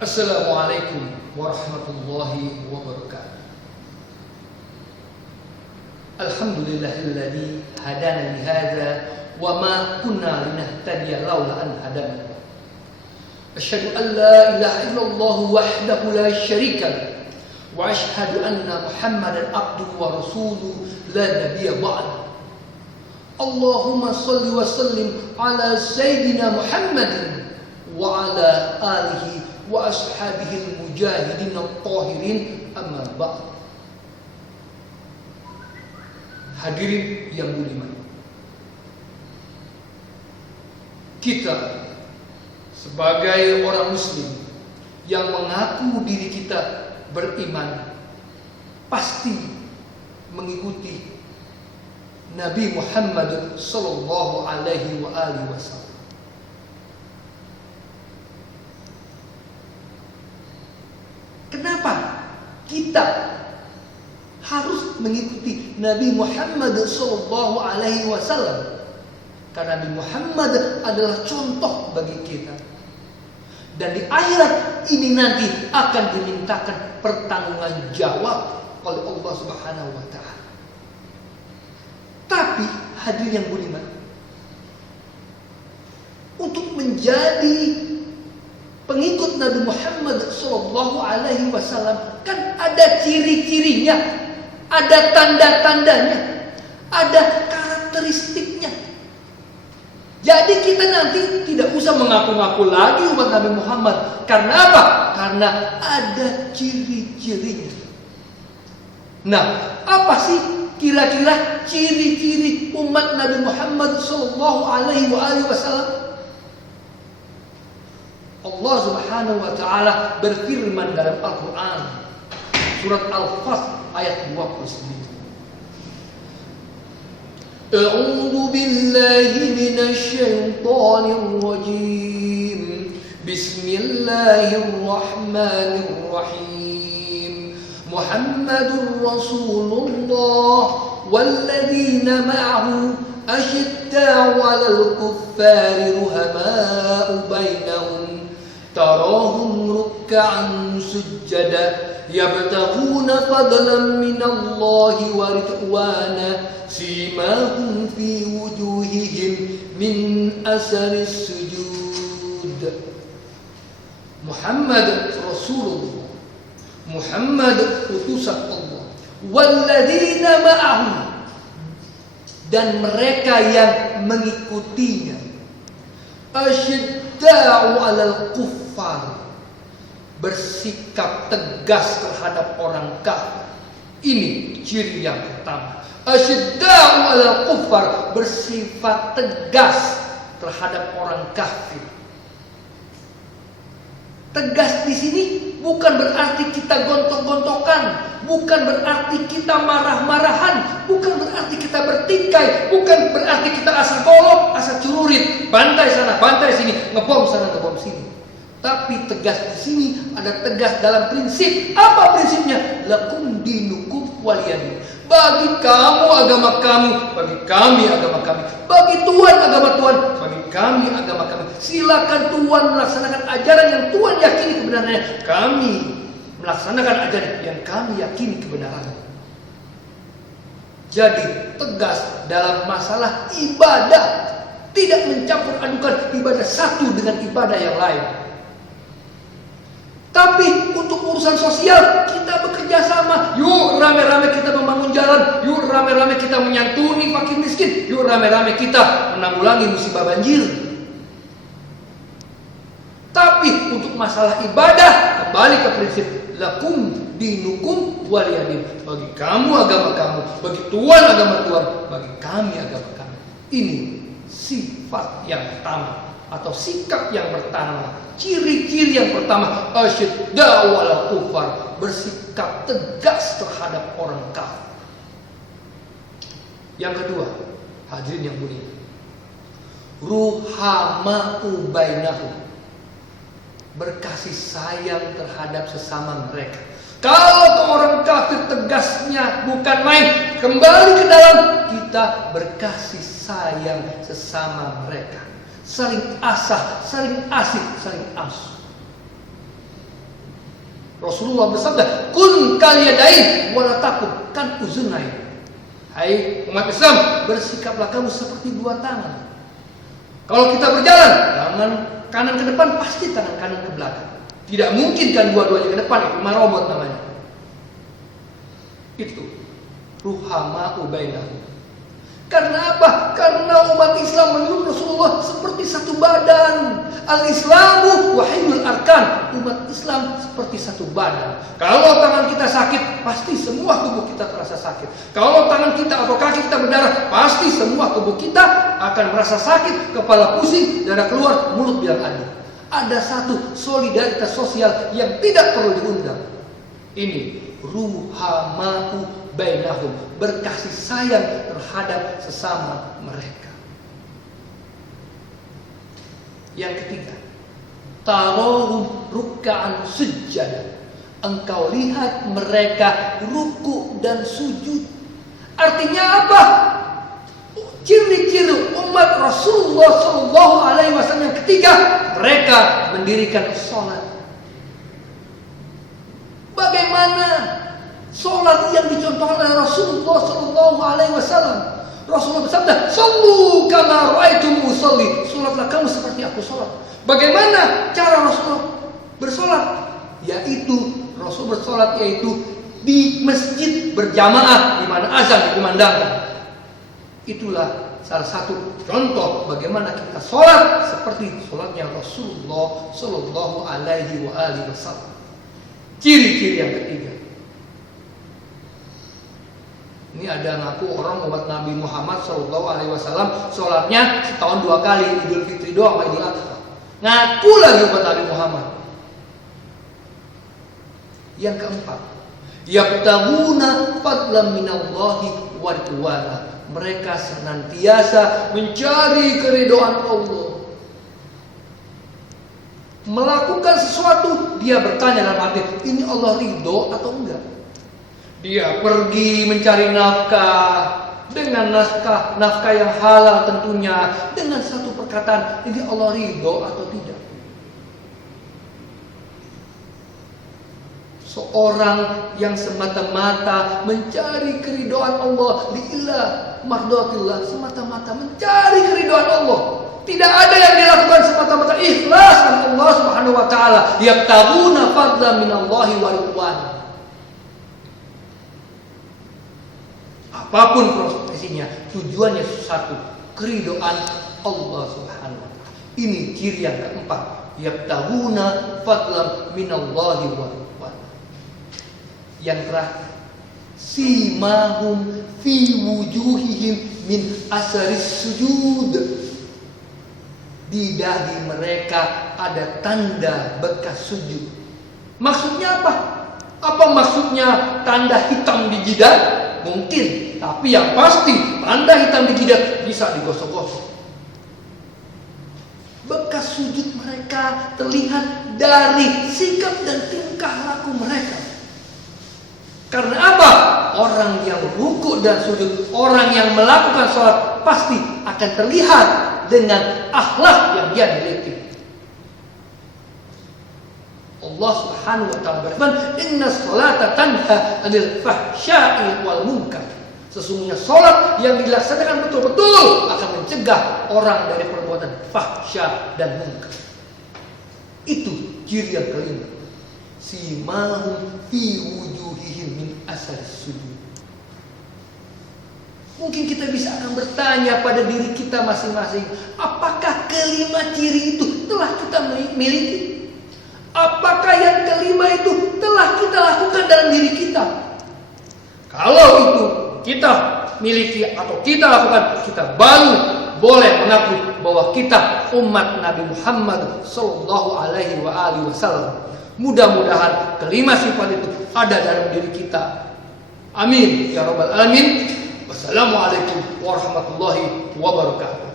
Assalamualaikum warahmatullahi wabarakatuh. Alhamdulillahilladzi hadana li hadza wa ma kunna linahtadiya laula an hadana. Asyhadu an la ilaha illallah wahdahu la syarika lahu wa asyhadu anna Muhammadan abduhu wa rasuluhu la nabiyya ba'd. Allahumma shalli wa sallim ala sayyidina Muhammadin wa ala alihi wa ashabihil mujahidin at-tahirin, amma ba'd. Hadirin yang budiman, kita sebagai orang muslim yang mengaku diri kita beriman pasti mengikuti Nabi Muhammad sallallahu alaihi wasallam. Kenapa kita harus mengikuti Nabi Muhammad sallallahu alaihi wasallam? Karena Nabi Muhammad adalah contoh bagi kita. Dan di akhirat ini nanti akan dimintakan pertanggungjawaban oleh Allah Subhanahu wa taala. Tapi hadirin yang budiman, untuk menjadi pengikut Nabi Muhammad sallallahu alaihi wasallam kan ada ciri-cirinya, ada tanda-tandanya, ada karakteristiknya. Jadi kita nanti tidak usah mengaku-ngaku lagi umat Nabi Muhammad. Karena apa? Karena ada ciri-cirinya. Nah, apa sih kira-kira ciri-ciri umat Nabi Muhammad sallallahu alaihi wasallam? Allah Subhanahu wa taala berfirman dalam Al-Qur'an surat Al-Fasl ayat 29. A'udzu billahi minasy syaithanir rajim. Bismillahirrahmanirrahim. Muhammadur Rasulullah walladzina ma'ahu asyidda'u 'alal kuffari ruhama'u bainahum tarahum ruk'an sujada yabtaghuna fadlan minallahi wa ridwana simahum fi wujuhihim min asaris sujud. Muhammad Rasulullah, Muhammad utusan Allah, walladzina ma'ahu, dan mereka yang mengikutinya, asyidda'u 'alal kuffar, bersikap tegas terhadap orang kafir. Ini ciri yang pertama. Asyidda'u 'alal kuffar, bersifat tegas terhadap orang kafir. Tegas di sini bukan berarti kita gontok-gontokan, bukan berarti kita marah-marahan, bukan berarti kita bertikai, bukan berarti kita asal golok, asal celurit, bantai sana, bantai sini, ngebom sana, ngebom sini. Tapi tegas di sini ada tegas dalam prinsip. Apa prinsipnya? Lakum dinukum waliyadin. Bagi kamu agama kamu, bagi kami agama kami. Bagi Tuhan agama Tuhan, bagi kami agama kami. Silakan Tuhan melaksanakan ajaran yang Tuhan yakini kebenarannya. Kami melaksanakan ajaran yang kami yakini kebenarannya. Jadi tegas dalam masalah ibadah, tidak mencampur adukan ibadah satu dengan ibadah yang lain. Tapi untuk urusan sosial kita bekerja sama. Yuk rame-rame kita membangun jalan. Yuk rame-rame kita menyantuni fakir miskin. Yuk rame-rame kita menanggulangi musibah banjir. Tapi untuk masalah ibadah, kembali ke prinsip lakum dinukum waliyadin. Bagi kamu agama kamu, bagi Tuhan agama Tuhan, bagi kami agama kami. Ini sifat yang pertama atau sikap yang pertama, ciri-ciri yang pertama, asyidda'u 'alal kuffar, bersikap tegas terhadap orang kafir. Yang kedua, hadirin yang mulia, ruhama'u bainahum, berkasih sayang terhadap sesama mereka. Kalau orang kafir tegasnya bukan main, kembali ke dalam kita berkasih sayang sesama mereka. Saling asah, saling asik, saling asuh. Rasulullah bersabda, "Kun kalyadain wa la takun kan uzunain." Hai umat Islam, bersikaplah kamu seperti dua tangan. Kalau kita berjalan, tangan kanan ke depan, pasti tangan kanan ke belakang. Tidak mungkin kan dua-duanya ke depan, itu marobot namanya. Itu ruhama'u bainahum. Karena apa? Karena umat Islam menurut Rasulullah seperti satu badan. Al-Islamu wahidul arkan. Umat Islam seperti satu badan. Kalau tangan kita sakit, pasti semua tubuh kita terasa sakit. Kalau tangan kita atau kaki kita berdarah, pasti semua tubuh kita akan merasa sakit, kepala pusing, darah keluar, mulut bilang aduh. Ada satu solidaritas sosial yang tidak perlu diundang. Ini ruhama'u bainahum, berkasih sayang terhadap sesama mereka. Yang ketiga, tarohum ruk'an sujjad. Engkau lihat mereka ruku dan sujud. Artinya apa? Ciri-ciri umat Rasulullah Shallallahu Alaihi Wasallam yang ketiga, mereka mendirikan sholat. Bagaimana sholat yang dicontohkan oleh Rasulullah Shallallahu Alaihi Wasallam? Rasulullah bersabda, "Shallu kama ra'aitumuni usolli." Sholatlah kamu seperti aku sholat. Bagaimana cara Rasulullah bersolat? Yaitu Rasul bersolat yaitu di masjid berjamaah di mana azan dikumandangkan. Itulah salah satu contoh bagaimana kita sholat seperti sholatnya Rasulullah Shallallahu Alaihi Wasallam. Ciri-ciri yang ketiga. Ini ada ngaku orang umat Nabi Muhammad Shallallahu Alaihi Wasallam sholatnya setahun 2 kali, Idul Fitri doang, Idul Adha. Ngaku lagi umat Nabi Muhammad. Yang keempat, yabtaguna fadlan minallahi wa ridwana. Mereka senantiasa mencari keridhaan Allah. Melakukan sesuatu, dia bertanya dalam hati, ini Allah ridho atau enggak? Dia pergi mencari nafkah dengan nafkah yang halal tentunya, dengan satu perkataan, ini Allah ridho atau tidak? Seorang yang semata-mata mencari keridhaan Allah, lillah mardatillah, semata-mata mencari keridhaan Allah. Tidak ada yang dilakukan semata-mata ikhlas dengan Allah Subhanahu wa taala. Yabtaguna fadlan minallahi wa ridwana. Apapun profesinya, tujuannya satu, keridhaan Allah Subhanahu wa taala. Ini ciri yang keempat, yabtaguna fadlan minallahi wa ridwana. Yang terakhir, simahum fi wujuhihim min asaris sujud. Di dahi mereka ada tanda bekas sujud. Maksudnya apa? Apa maksudnya tanda hitam di jidat? Mungkin, tapi yang pasti tanda hitam di jidat bisa digosok-gosok. Bekas sujud mereka terlihat dari sikap dan tingkah laku mereka. Karena apa? Orang yang ruku dan sujud, orang yang melakukan sholat pasti akan terlihat dengan akhlak yang dia miliki. Allah Subhanahu wa taala berfirman, "Inna sholata tanha 'anil fahsya'i wal munkar." Sesungguhnya sholat yang dilaksanakan betul-betul akan mencegah orang dari perbuatan fahsya dan munkar. Itu ciri yang kelima. Simahum fi wujuhihim min asar sujud. Mungkin kita bisa akan bertanya pada diri kita masing-masing, apakah kelima ciri itu telah kita miliki? Apakah yang kelima itu telah kita lakukan dalam diri kita? Kalau itu kita miliki atau kita lakukan, kita baru boleh mengaku bahwa kita umat Nabi Muhammad Sallallahu Alaihi Wasallam. Mudah-mudahan kelima sifat itu ada dalam diri kita. Amin ya rabbal alamin. Wassalamualaikum warahmatullahi wabarakatuh.